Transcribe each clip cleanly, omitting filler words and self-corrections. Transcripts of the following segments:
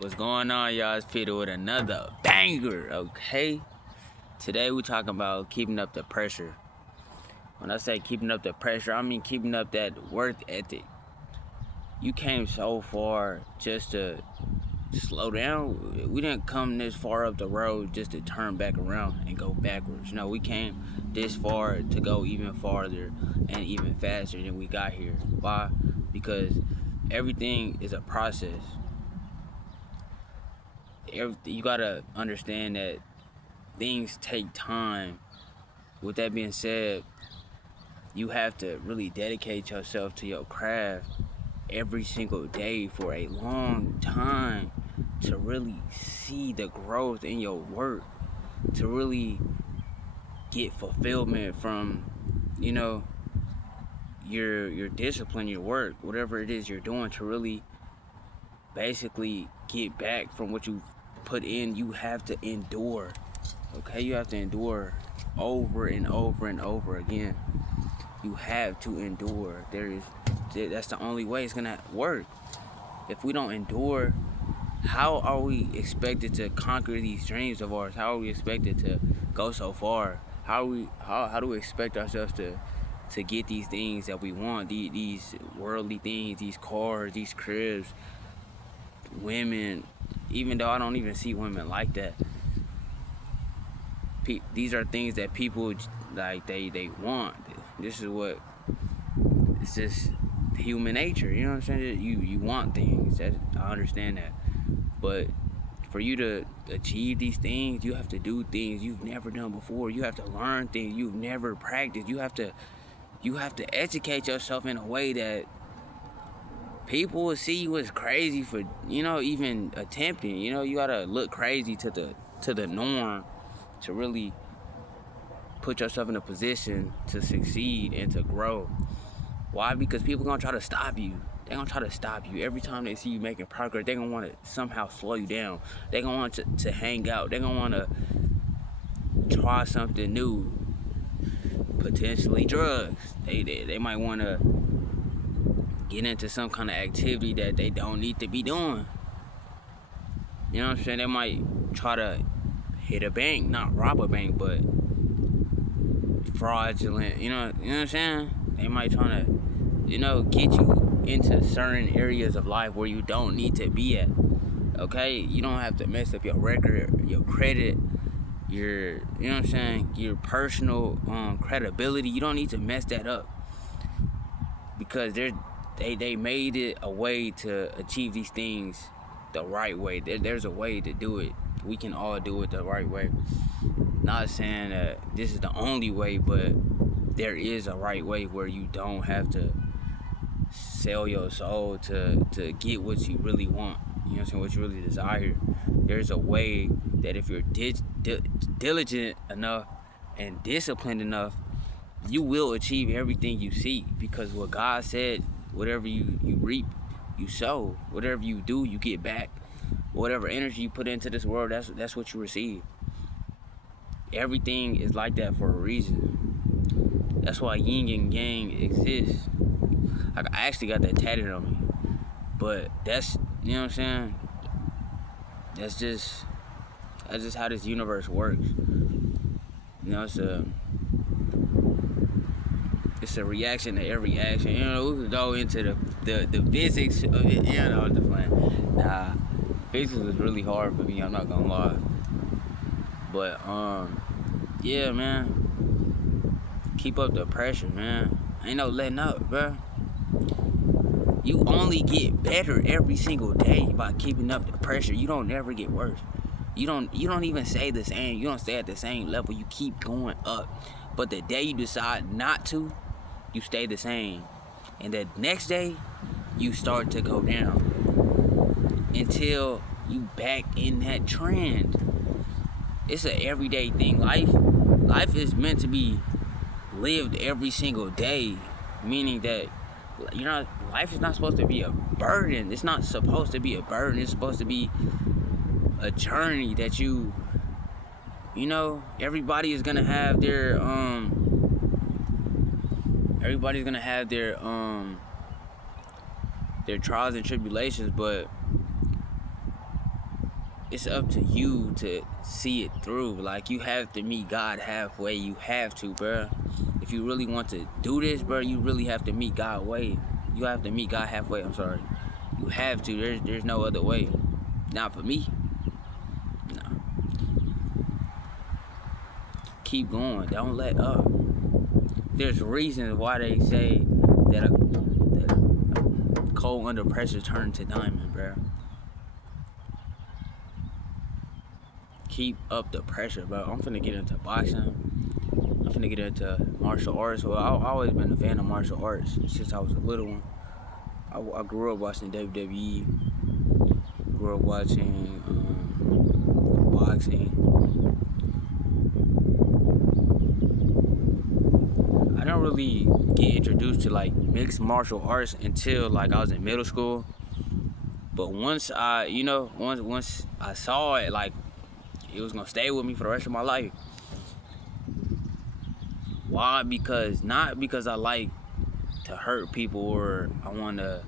What's going on, y'all? It's Peter with another banger, okay? Today we talking about keeping up the pressure. When I say keeping up the pressure, I mean keeping up that work ethic. You came so far just to slow down. We didn't come this far up the road just to turn back around and go backwards. No, we came this far to go even farther and even faster than we got here. Why? Because everything is a process. You gotta understand that things take time. With that being said, you have to really dedicate yourself to your craft every single day for a long time to really see the growth in your work, to really get fulfillment from, your discipline, your work, whatever it is you're doing, to really basically get back from what you put in. You have to endure. Okay, you have to endure over and over and over again. You have to endure. That's the only way it's gonna work. If we don't endure, how are we expected to conquer these dreams of ours? How are we expected to go so far? How do we expect ourselves to get these things that we want? These worldly things, these cars, these cribs, women. Even though I don't even see women like that, these are things that people like. They want. This is what. It's just human nature. You know what I'm saying? You want things. I understand that, but for you to achieve these things, you have to do things you've never done before. You have to learn things you've never practiced. You have to educate yourself in a way that people will see you as crazy for, even attempting. You gotta look crazy to the norm to really put yourself in a position to succeed and to grow. Why? Because people gonna try to stop you. They're gonna try to stop you. Every time they see you making progress, they're gonna want to somehow slow you down. They're gonna want to hang out. They're gonna want to try something new. Potentially drugs. They might want to get into some kind of activity that they don't need to be doing. You know what I'm saying? They might try to hit a bank, not rob a bank, but fraudulent. You know what I'm saying? They might try to, get you into certain areas of life where you don't need to be at. Okay? You don't have to mess up your record, your credit, your, your personal credibility. You don't need to mess that up, because they made it a way to achieve these things the right way. There's a way to do it. We can all do it the right way. Not saying that this is the only way, but there is a right way where you don't have to sell your soul to get what you really want. You know what I'm saying? What you really desire. There's a way that if you're diligent enough and disciplined enough, you will achieve everything you seek. Because what God said, whatever you reap, you sow. Whatever you do, you get back. Whatever energy you put into this world, that's what you receive. Everything is like that for a reason. That's why yin and yang exists. I actually got that tatted on me. But that's, you know what I'm saying? That's just how this universe works. It's a reaction to every action. We could go into the physics of it. I'm just playing. Nah, physics is really hard for me. I'm not gonna lie. But yeah, man. Keep up the pressure, man. Ain't no letting up, bro. You only get better every single day by keeping up the pressure. You don't never get worse. You don't even stay the same. You don't stay at the same level. You keep going up. But the day you decide not to, you stay the same. And the next day, you start to go down until you back in that trend. It's an everyday thing. Life is meant to be lived every single day, meaning that life is not supposed to be a burden. It's not supposed to be a burden. It's supposed to be a journey that everybody is gonna have their their trials and tribulations, but it's up to you to see it through. Like, you have to meet God halfway. You have to, bro. If you really want to do this, bro, you really have to meet God way. You have to meet God halfway. I'm sorry. You have to. There's no other way. Not for me. No. Keep going. Don't let up. There's reasons why they say that a coal under pressure turns to diamond, bro. Keep up the pressure, bro. I'm finna get into boxing. I'm finna get into martial arts. Well, I've always been a fan of martial arts since I was a little one. I grew up watching WWE. Grew up watching boxing. I didn't really get introduced to like mixed martial arts until like I was in middle school. But once once I saw it, like, it was gonna stay with me for the rest of my life. Why? Not because I like to hurt people or I want to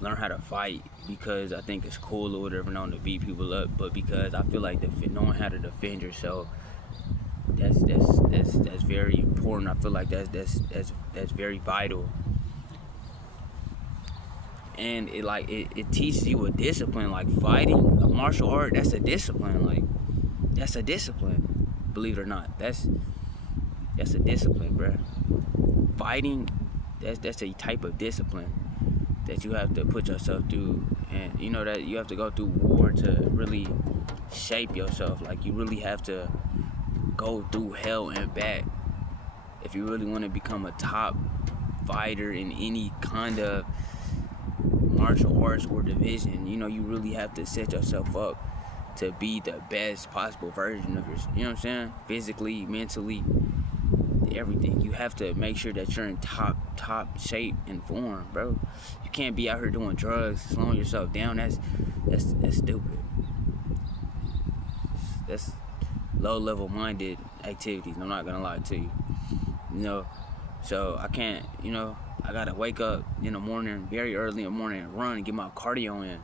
learn how to fight because I think it's cool or whatever, knowing to beat people up, but because I feel like knowing how to defend yourself, that's very important. I feel like that's very vital. And it teaches you a discipline. Like, fighting a martial art, that's a discipline. Like, that's a discipline, believe it or not. That's a discipline, bro. Fighting, that's a type of discipline that you have to put yourself through. And you know that you have to go through war to really shape yourself. Like, you really have to go through hell and back if you really want to become a top fighter in any kind of martial arts or division. You know, you really have to set yourself up to be the best possible version of yourself. You know what I'm saying? Physically, mentally, everything. You have to make sure that you're in top shape and form, bro. You can't be out here doing drugs, slowing yourself down. That's stupid. That's low level minded activities. I'm not gonna lie to you. You know, so I can't. I gotta wake up in the morning, very early in the morning, and run and get my cardio in.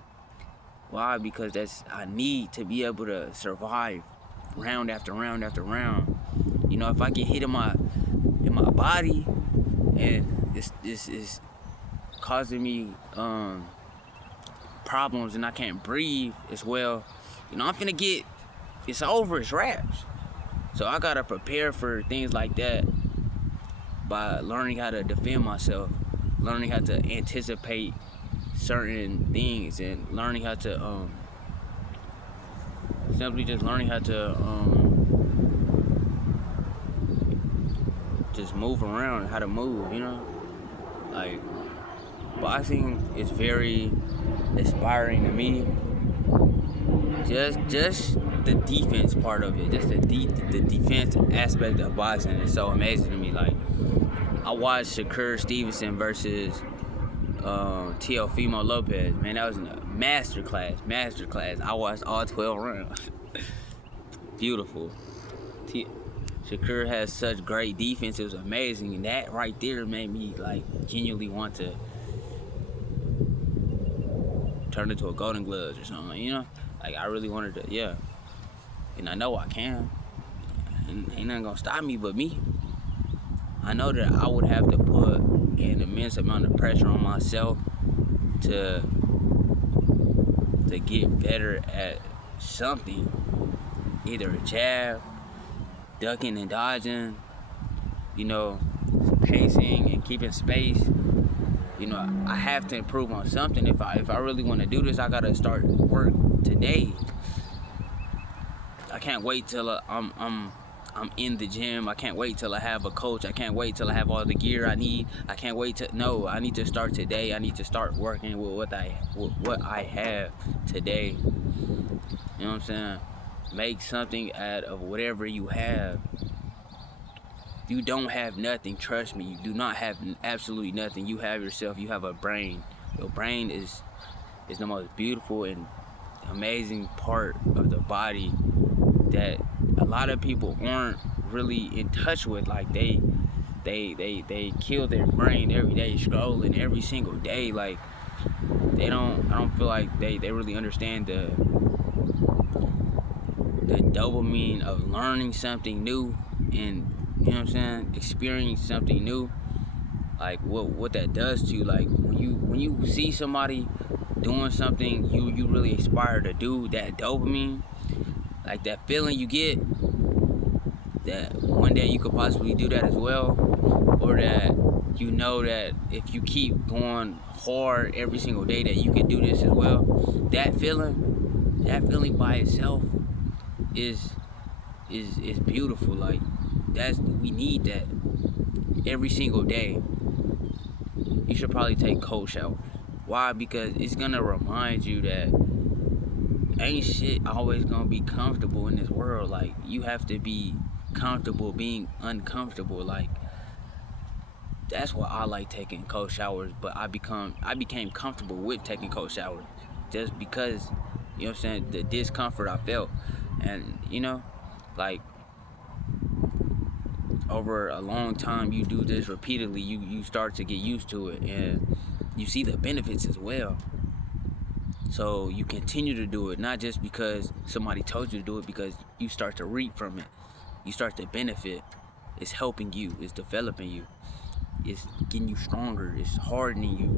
Why? Because I need to be able to survive round after round after round. If I get hit in my body and this is causing me problems and I can't breathe as well, I'm finna get, it's over, it's wraps. So I gotta prepare for things like that by learning how to defend myself, learning how to anticipate certain things, and learning how to simply just learning how to just move around, how to move, like, boxing is very inspiring to me. Just the defense part of it, just the defense aspect of boxing is so amazing to me. Like, I watched Shakur Stevenson versus Teofimo Lopez. Man, that was a masterclass. I watched all 12 rounds. Beautiful. Shakur has such great defense. It was amazing, and that right there made me like genuinely want to turn into a Golden Gloves or something. Like, I really wanted to, yeah. And I know I can. And ain't nothing gonna stop me but me. I know that I would have to put an immense amount of pressure on myself to get better at something. Either a jab, ducking and dodging, pacing and keeping space. I have to improve on something. If I really want to do this, I gotta start work today. I can't wait till I'm in the gym. I can't wait till I have a coach. I can't wait till I have all the gear I need. I can't wait to. No, I need to start today. I need to start working with what I have today. You know what I'm saying? Make something out of whatever you have. You don't have nothing. Trust me. You do not have absolutely nothing. You have yourself. You have a brain. Your brain is the most beautiful and amazing part of the body that a lot of people aren't really in touch with. Like, they kill their brain every day, scrolling every single day. Like, I don't feel like they really understand the dopamine of learning something new and, you know what I'm saying, experiencing something new, like what that does to you. Like when you see somebody doing something you really aspire to do, that dopamine, like that feeling you get that one day you could possibly do that as well, or that you know that if you keep going hard every single day that you can do this as well. That feeling by itself is is beautiful. Like we need that every single day. You should probably take cold showers. Why? Because it's gonna remind you that ain't shit always gonna be comfortable in this world. Like you have to be comfortable being uncomfortable. Like that's why I like taking cold showers. But I became comfortable with taking cold showers just because, you know what I'm saying, the discomfort I felt. And like over a long time you do this repeatedly, you start to get used to it, and you see the benefits as well. So you continue to do it, not just because somebody told you to do it, because you start to reap from it. You start to benefit. It's helping you. It's developing you. It's getting you stronger. It's hardening you.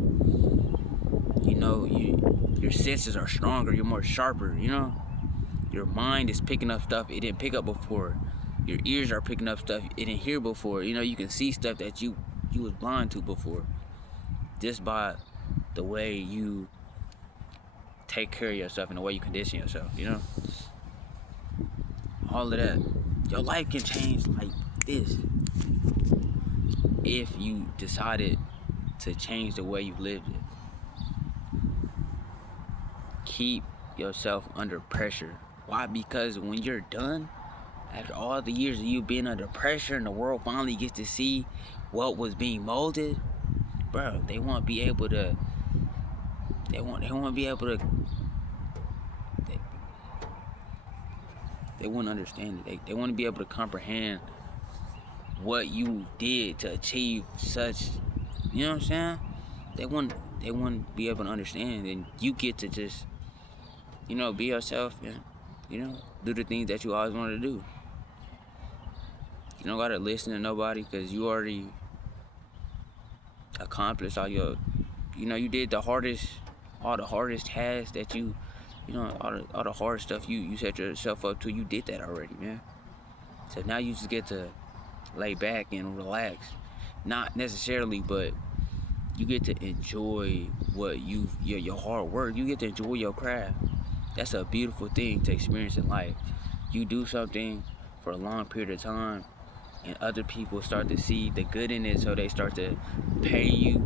Your senses are stronger. You're more sharper. Your mind is picking up stuff it didn't pick up before. Your ears are picking up stuff it didn't hear before. You can see stuff that you was blind to before, just by the way you take care of yourself and the way you condition yourself. All of that. Your life can change like this if you decided to change the way you lived it. Keep yourself under pressure. Why? Because when you're done, after all the years of you being under pressure and the world finally gets to see what was being molded, bro, they want to be able to they want to be able to they want to understand it. They want to be able to comprehend what you did to achieve such, you know what I'm saying? They want to be able to understand, and you get to just, be yourself and, do the things that you always wanted to do. You don't gotta listen to nobody, because you already accomplished all your, you did all the hardest tasks that all the hard stuff you set yourself up to. You did that already, man. So now you just get to lay back and relax. Not necessarily, but you get to enjoy what your hard work. You get to enjoy your craft. That's a beautiful thing to experience in life. You do something for a long period of time, and other people start to see the good in it, so they start to pay you.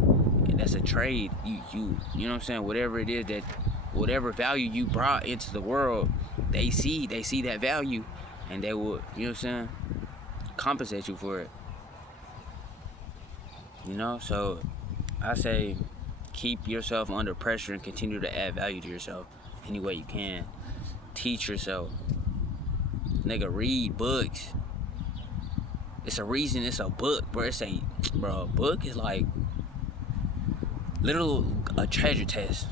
And that's a trade. You know what I'm saying? Whatever it is, that whatever value you brought into the world, they see that value, and they will, you know what I'm saying, compensate you for it. So I say keep yourself under pressure and continue to add value to yourself any way you can. Teach yourself. Nigga, read books. It's a reason it's a book, bro. A book is like literally a treasure chest.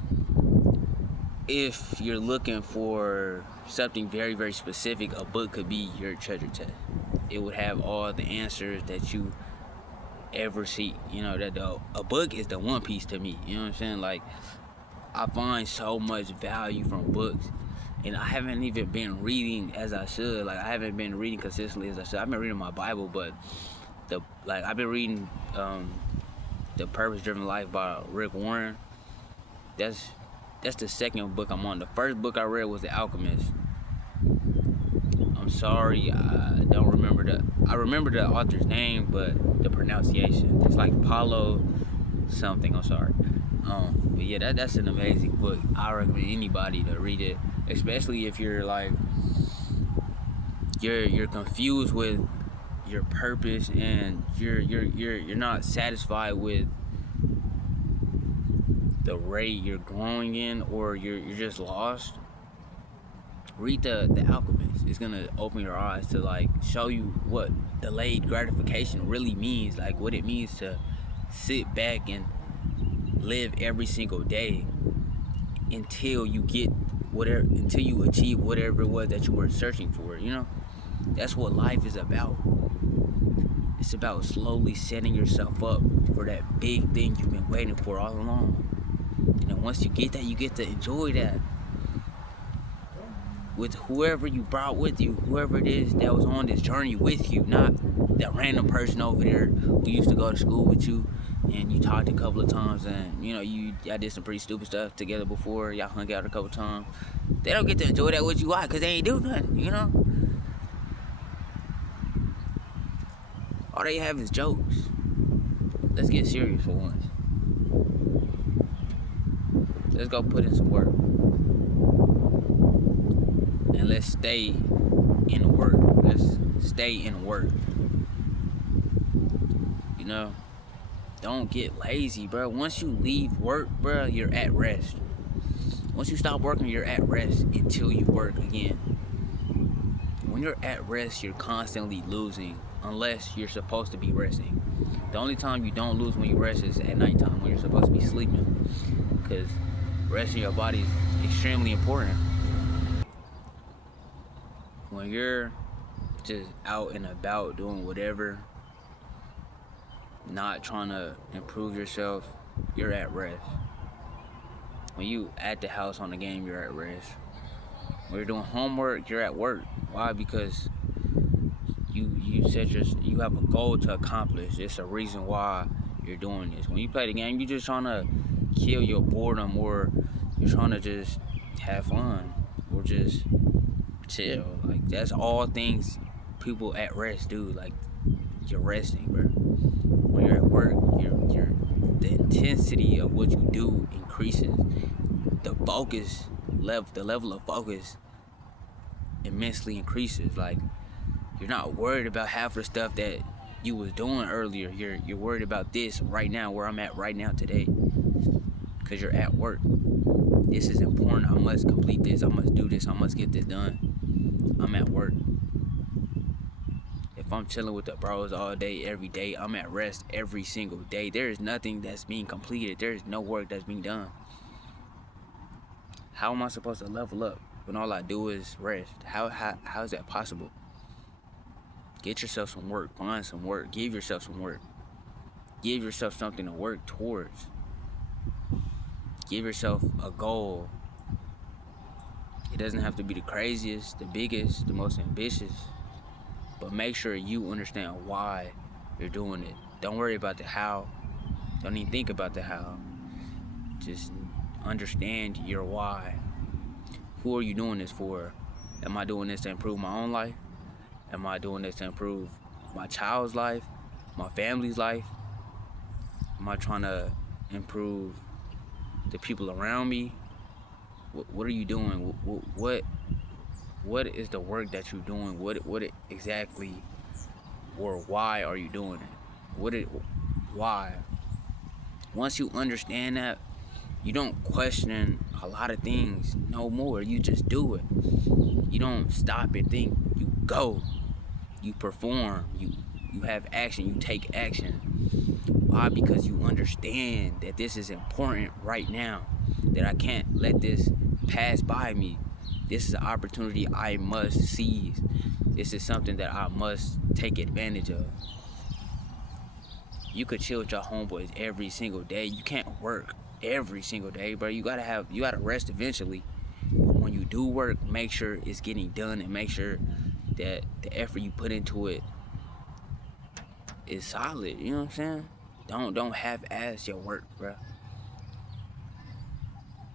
If you're looking for something very, very specific, a book could be your treasure chest. It would have all the answers that you ever seek. A book is the One Piece to me. You know what I'm saying? Like, I find so much value from books, and I haven't even been reading as I should. Like, I haven't been reading consistently as I should. I've been reading my Bible, but I've been reading The Purpose Driven Life by Rick Warren. That's the second book I'm on. The first book I read was The Alchemist. I'm sorry, I don't remember I remember the author's name, but the pronunciation, it's like Paulo something. I'm sorry. But yeah, that's an amazing book. I recommend anybody to read it, especially if you're like you're confused with your purpose, and you're not satisfied with the rate you're growing in, or you're just lost. Read the Alchemist. It's gonna open your eyes to like show you what delayed gratification really means, like what it means to sit back and live every single day until you get until you achieve whatever it was that you were searching for. That's what life is about. It's about slowly setting yourself up for that big thing you've been waiting for all along. And then once you get that, you get to enjoy that with whoever you brought with you, whoever it is that was on this journey with you, not that random person over there who used to go to school with you and you talked a couple of times, and y'all did some pretty stupid stuff together before, y'all hung out a couple of times. They don't get to enjoy that with you. Why? Because they ain't do nothing. All they have is jokes. Let's get serious for once. Let's go put in some work. And let's stay in work. Let's stay in work. Don't get lazy, bro. Once you leave work, bro, you're at rest. Once you stop working, you're at rest until you work again. When you're at rest, you're constantly losing unless you're supposed to be resting. The only time you don't lose when you rest is at nighttime when you're supposed to be sleeping, because resting your body is extremely important. When you're just out and about doing whatever, not trying to improve yourself, you're at rest. When you at the house on the game, you're at rest. When you're doing homework, you're at work. Why? Because you have a goal to accomplish. It's a reason why you're doing this. When you play the game, you're just trying to kill your boredom, or you're trying to just have fun, or just chill. Like, that's all things people at rest do. Like, you're resting, bro. When you're at work, the intensity of what you do increases. The level of focus immensely increases. Like, you're not worried about half the stuff that you was doing earlier. You're worried about this right now, where I'm at right now today, because you're at work. This is important. I must complete this. I must do this. I must get this done. I'm at work. If I'm chilling with the bros all day, every day, I'm at rest every single day. There is nothing that's being completed. There is no work that's being done. How am I supposed to level up when all I do is rest? How is that possible? Get yourself some work. Find some work. Give yourself some work. Give yourself something to work towards. Give yourself a goal. It doesn't have to be the craziest, the biggest, the most ambitious, but make sure you understand why you're doing it. Don't worry about the how. Don't even think about the how. Just understand your why. Who are you doing this for? Am I doing this to improve my own life? Am I doing this to improve my child's life? My family's life? Am I trying to improve the people around me? What are you doing? What is the work that you're doing? What exactly, or why are you doing it? Why? Once you understand that, you don't question a lot of things no more. You just do it. You don't stop and think. You go. You perform. You have action. You take action. Why? Because you understand that this is important right now. That I can't let this pass by me. This is an opportunity I must seize. This is something that I must take advantage of. You could chill with your homeboys every single day. You can't work every single day, bro. You gotta rest eventually. But when you do work, make sure it's getting done, and make sure that the effort you put into it is solid. You know what I'm saying? Don't half-ass your work, bro.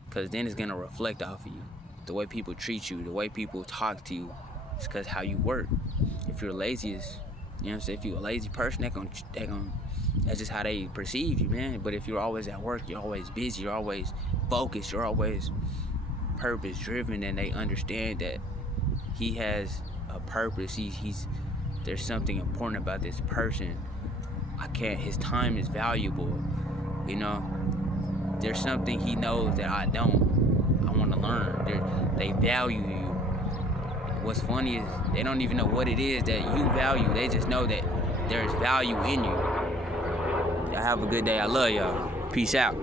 Because then it's gonna reflect off of you. The way people treat you, the way people talk to you, it's because how you work. If you're lazy, you know what I'm saying? If you're a lazy person, that's just how they perceive you, man. But if you're always at work, you're always busy, you're always focused, you're always purpose driven, and they understand that he has a purpose. There's something important about this person. His time is valuable, you know? There's something he knows that I don't. I want to learn. They value you. What's funny is they don't even know what it is that you value. They just know that there's value in you. Y'all have a good day. I love y'all. Peace out.